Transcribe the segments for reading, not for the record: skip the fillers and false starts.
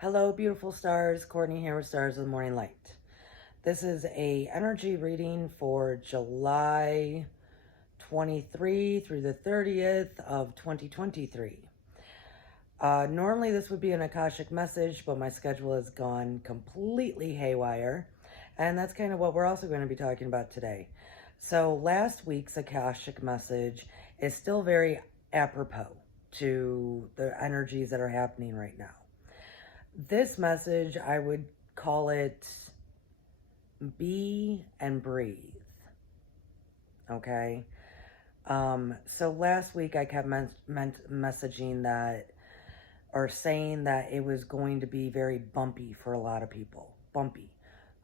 Hello, beautiful stars. Courtney here with Stars of the Morning Light. This is a energy reading for July 23 through the 30th of 2023. Normally this would be an Akashic message, but my schedule has gone completely haywire. And that's kind of what we're also going to be talking about today. So last week's Akashic message is still very apropos to the energies that are happening right now. This message, I would call it be and breathe. Okay. So last week I kept messaging that, or saying that it was going to be very bumpy for a lot of people. Bumpy.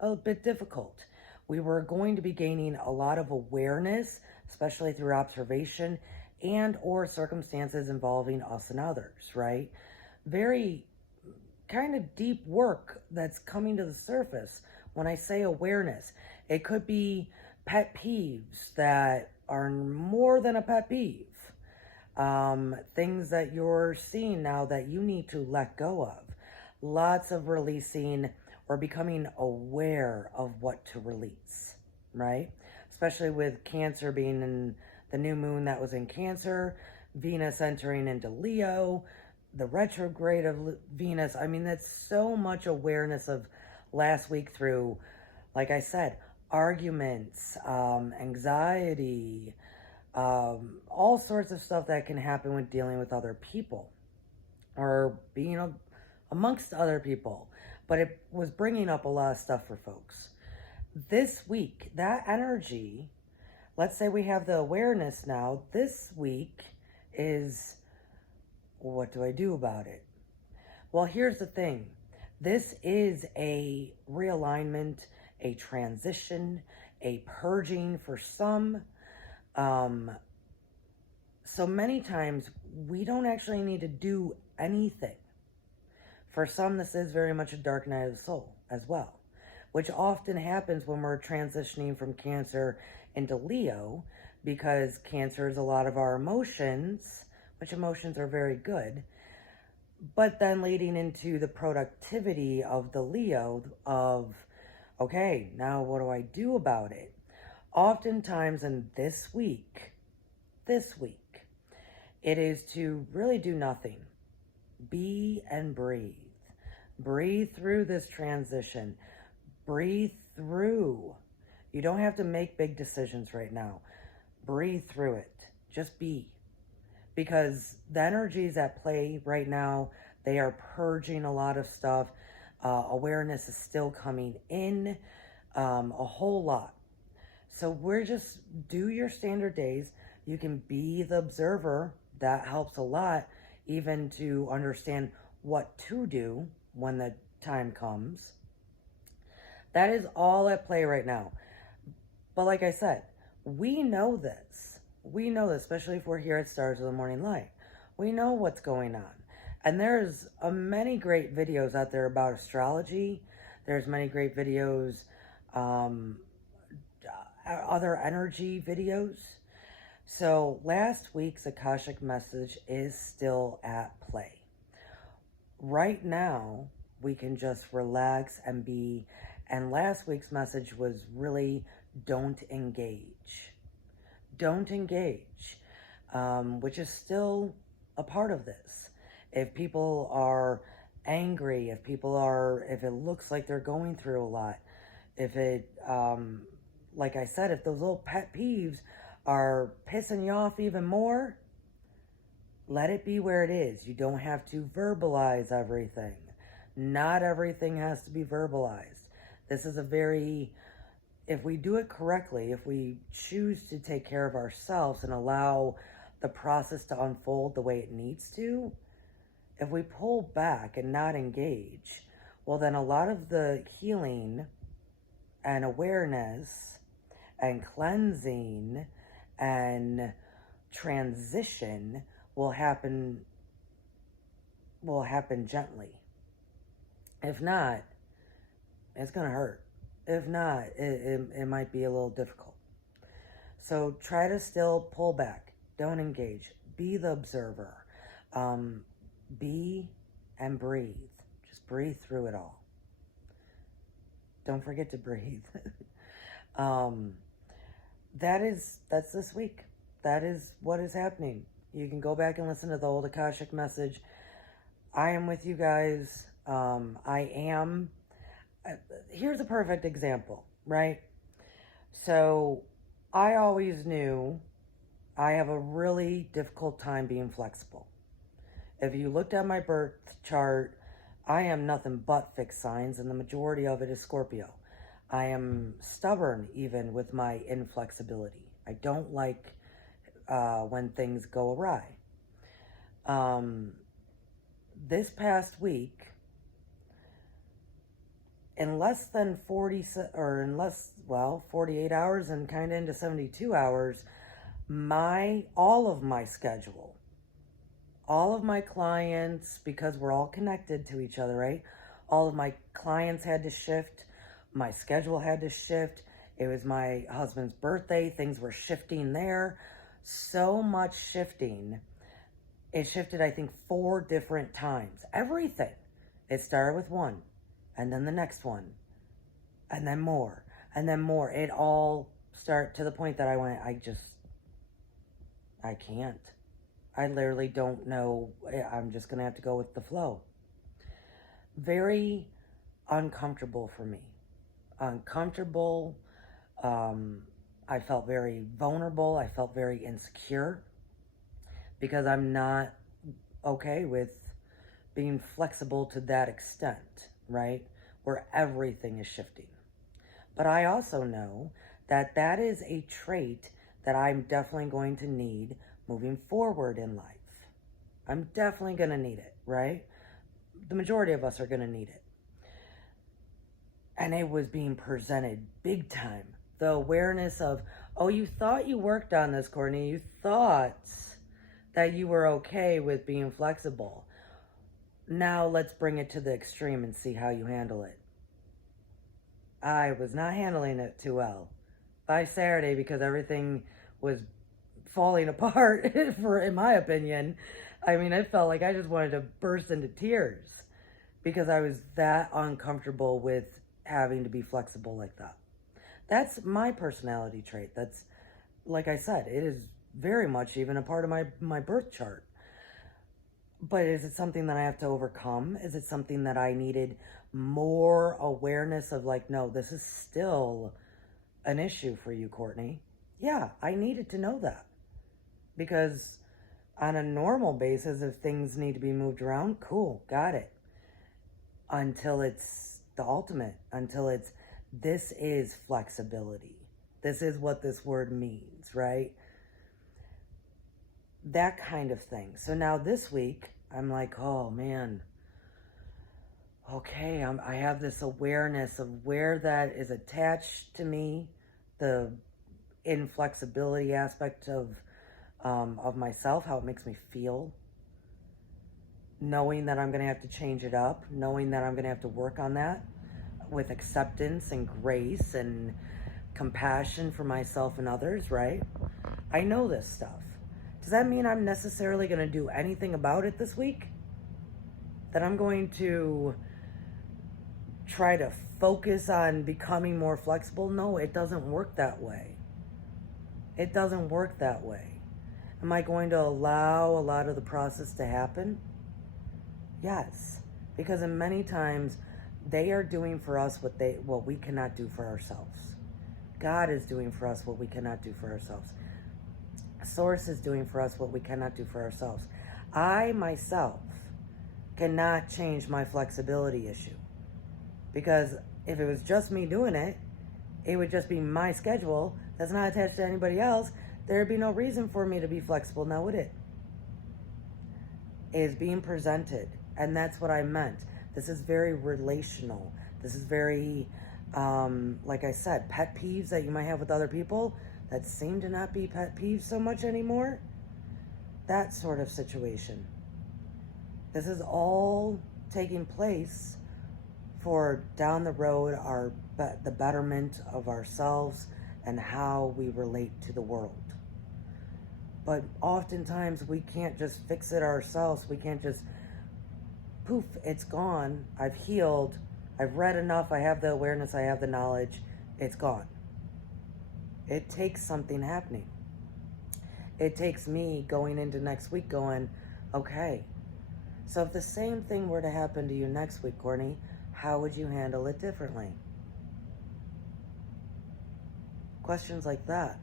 A bit difficult. We were going to be gaining a lot of awareness, especially through observation and or circumstances involving us and others, right? Very kind of deep work that's coming to the surface. When I say awareness, it could be pet peeves that are more than a pet peeve. Things that you're seeing now that you need to let go of. Lots of releasing or becoming aware of what to release, right? Especially with Cancer being in the new moon that was in Cancer, Venus entering into Leo, the retrograde of Venus. I mean, that's so much awareness of last week through, like I said, arguments, anxiety, all sorts of stuff that can happen with dealing with other people or being amongst other people. But it was bringing up a lot of stuff for folks. This week, that energy, let's say we have the awareness now, this week is, what do I do about it? Well, here's the thing. This is a realignment, a transition, a purging for some. So many times we don't actually need to do anything. For some, this is very much a dark night of the soul as well, which often happens when we're transitioning from Cancer into Leo, because Cancer is a lot of our emotions, which emotions are very good, but then leading into the productivity of the Leo of, okay, now what do I do about it? Oftentimes in this week, it is to really do nothing. Be and breathe. Breathe through this transition. Breathe through. You don't have to make big decisions right now. Breathe through it. Just be. Because the energies at play right now, they are purging a lot of stuff. Awareness is still coming in, a whole lot. So we're just, do your standard days. You can be the observer. That helps a lot, even to understand what to do when the time comes. That is all at play right now. But like I said, we know this. We know this, especially if we're here at Stars of the Morning Light. We know what's going on. And there's many great videos out there about astrology. There's many great videos, other energy videos. So last week's Akashic message is still at play. Right now, we can just relax and be. And last week's message was really don't engage. Don't engage, which is still a part of this. If people are angry, if it looks like they're going through a lot, if it, like I said, if those little pet peeves are pissing you off even more, let it be where it is. You don't have to verbalize everything. Not everything has to be verbalized. This is a very, if we do it correctly, if we choose to take care of ourselves and allow the process to unfold the way it needs to, if we pull back and not engage, well, then a lot of the healing and awareness and cleansing and transition will happen gently. If not, it's going to hurt. If not, it might be a little difficult. So try to still pull back. Don't engage. Be the observer. Be and breathe. Just Just breathe through it all. Don't forget to breathe. um, that's this week. That is what is happening. You can go back and listen to the old Akashic message. I am with you guys. Here's a perfect example, right? So I always knew I have a really difficult time being flexible. If you looked at my birth chart, I am nothing but fixed signs, and the majority of it is Scorpio. I am stubborn even with my inflexibility. I don't like when things go awry. This past week, in less than 48 hours and kind of into 72 hours, all of my schedule, all of my clients, because we're all connected to each other, right? All of my clients had to shift. My schedule had to shift. It was my husband's birthday. Things were shifting there. So much shifting. It shifted, I think, 4 different times. Everything. It started with one, and then the next one, and then more, and then more. It all started to the point that I went, I can't. I literally don't know. I'm just going to have to go with the flow. Very uncomfortable for me. Uncomfortable. I felt very vulnerable. I felt very insecure because I'm not okay with being flexible to that extent, right? Where everything is shifting. But I also know that that is a trait that I'm definitely going to need moving forward in life. I'm definitely going to need it, right? The majority of us are going to need it. And it was being presented big time. The awareness of, oh, you thought you worked on this, Courtney. You thought that you were okay with being flexible. Now let's bring it to the extreme and see how you handle it. I was not handling it too well by Saturday because everything was falling apart, in my opinion. I mean, it felt like I just wanted to burst into tears because I was that uncomfortable with having to be flexible like that. That's my personality trait. That's, like I said, it is very much even a part of my birth chart. But is it something that I have to overcome? Is it something that I needed more awareness of, like, no, this is still an issue for you, Courtney? Yeah, I needed to know that. Because on a normal basis, if things need to be moved around, cool, got it. Until it's the ultimate, this is flexibility. This is what this word means, right? That kind of thing. So now this week, I'm like, oh man, okay, I have this awareness of where that is attached to me, the inflexibility aspect of myself, how it makes me feel, knowing that I'm going to have to change it up, knowing that I'm going to have to work on that with acceptance and grace and compassion for myself and others, right? I know this stuff. Does that mean I'm necessarily going to do anything about it this week? That I'm going to try to focus on becoming more flexible? No, it doesn't work that way. It doesn't work that way. Am I going to allow a lot of the process to happen? Yes, because in many times they are doing for us what we cannot do for ourselves. God is doing for us what we cannot do for ourselves. Source is doing for us what we cannot do for ourselves. I myself cannot change my flexibility issue, because if it was just me doing it, it would just be my schedule that's not attached to anybody else. There'd be no reason for me to be flexible, now would it? It is being presented, and that's what I meant. This is very relational. This is very, like I said, pet peeves that you might have with other people that seem to not be pet peeves so much anymore. That sort of situation. This is all taking place for down the road, the betterment of ourselves and how we relate to the world. But oftentimes we can't just fix it ourselves. We can't just poof, it's gone. I've healed. I've read enough. I have the awareness. I have the knowledge. It's gone. It takes something happening. It takes me going into next week going, okay, so if the same thing were to happen to you next week, Courtney, how would you handle it differently? Questions like that.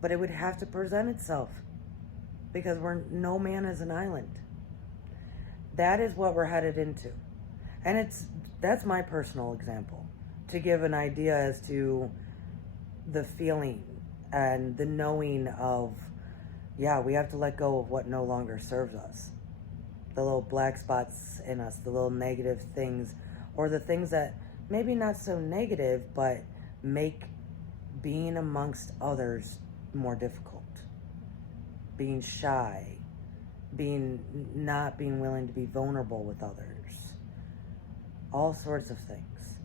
But it would have to present itself because no man is an island. That is what we're headed into. And that's my personal example to give an idea as to the feeling and the knowing of, yeah, we have to let go of what no longer serves us. The little black spots in us, the little negative things, or the things that maybe not so negative, but make being amongst others more difficult. Being shy, not being willing to be vulnerable with others. All sorts of things.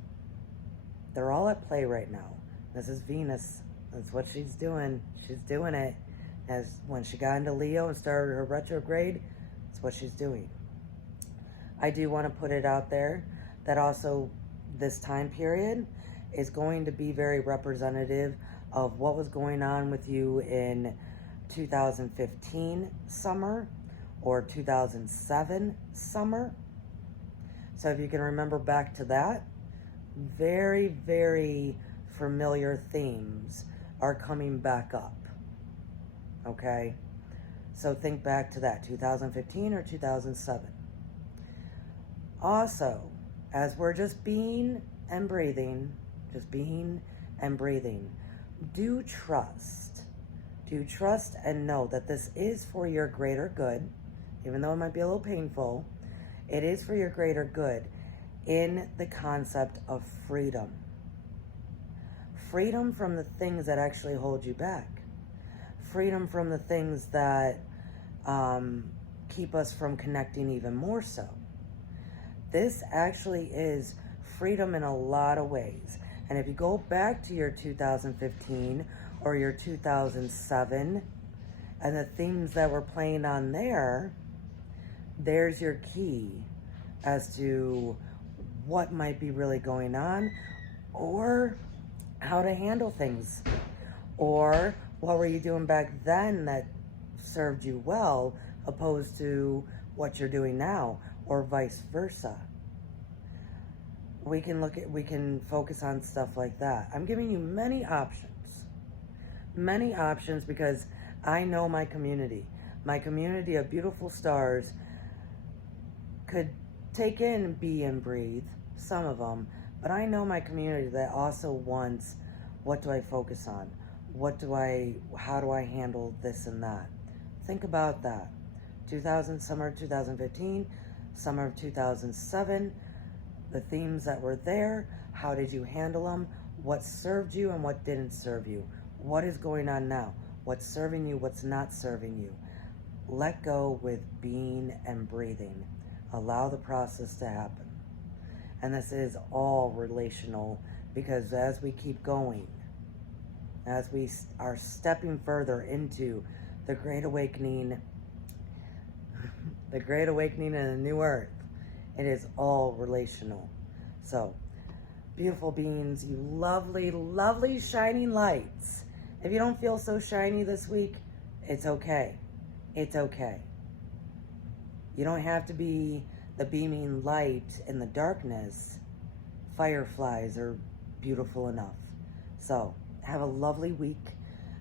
They're all at play right now. This is Venus. That's what she's doing. She's doing it. As when she got into Leo and started her retrograde, that's what she's doing. I do want to put it out there that also this time period is going to be very representative of what was going on with you in 2015 summer or 2007 summer. So if you can remember back to that, very, very familiar themes are coming back up. Okay? So think back to that, 2015 or 2007. Also, as we're just being and breathing, do trust. Do trust and know that this is for your greater good, even though it might be a little painful. It is for your greater good in the concept of freedom. Freedom from the things that actually hold you back. Freedom from the things that keep us from connecting even more so. This actually is freedom in a lot of ways. And if you go back to your 2015 or your 2007 and the themes that were playing on there, there's your key as to what might be really going on or how to handle things. Or what were you doing back then that served you well opposed to what you're doing now, or vice versa. We can focus on stuff like that. I'm giving you many options because I know my community of beautiful stars could take in, be and breathe, some of them, but I know my community that also wants, what do I focus on? How do I handle this and that? Think about that. Summer of 2015, summer of 2007, the themes that were there, how did you handle them? What served you and what didn't serve you? What is going on now? What's serving you, what's not serving you? Let go with being and breathing. Allow the process to happen. And this is all relational because as we keep going, as we are stepping further into the Great Awakening, and a new earth, it is all relational. So, beautiful beings, you lovely, lovely shining lights. If you don't feel so shiny this week, it's okay. It's okay. You don't have to be the beaming light in the darkness. Fireflies are beautiful enough. So, have a lovely week.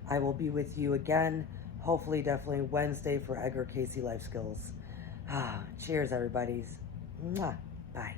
I will be with you again, hopefully, definitely Wednesday for Edgar Casey Life Skills. Cheers, everybody. Mwah. Bye.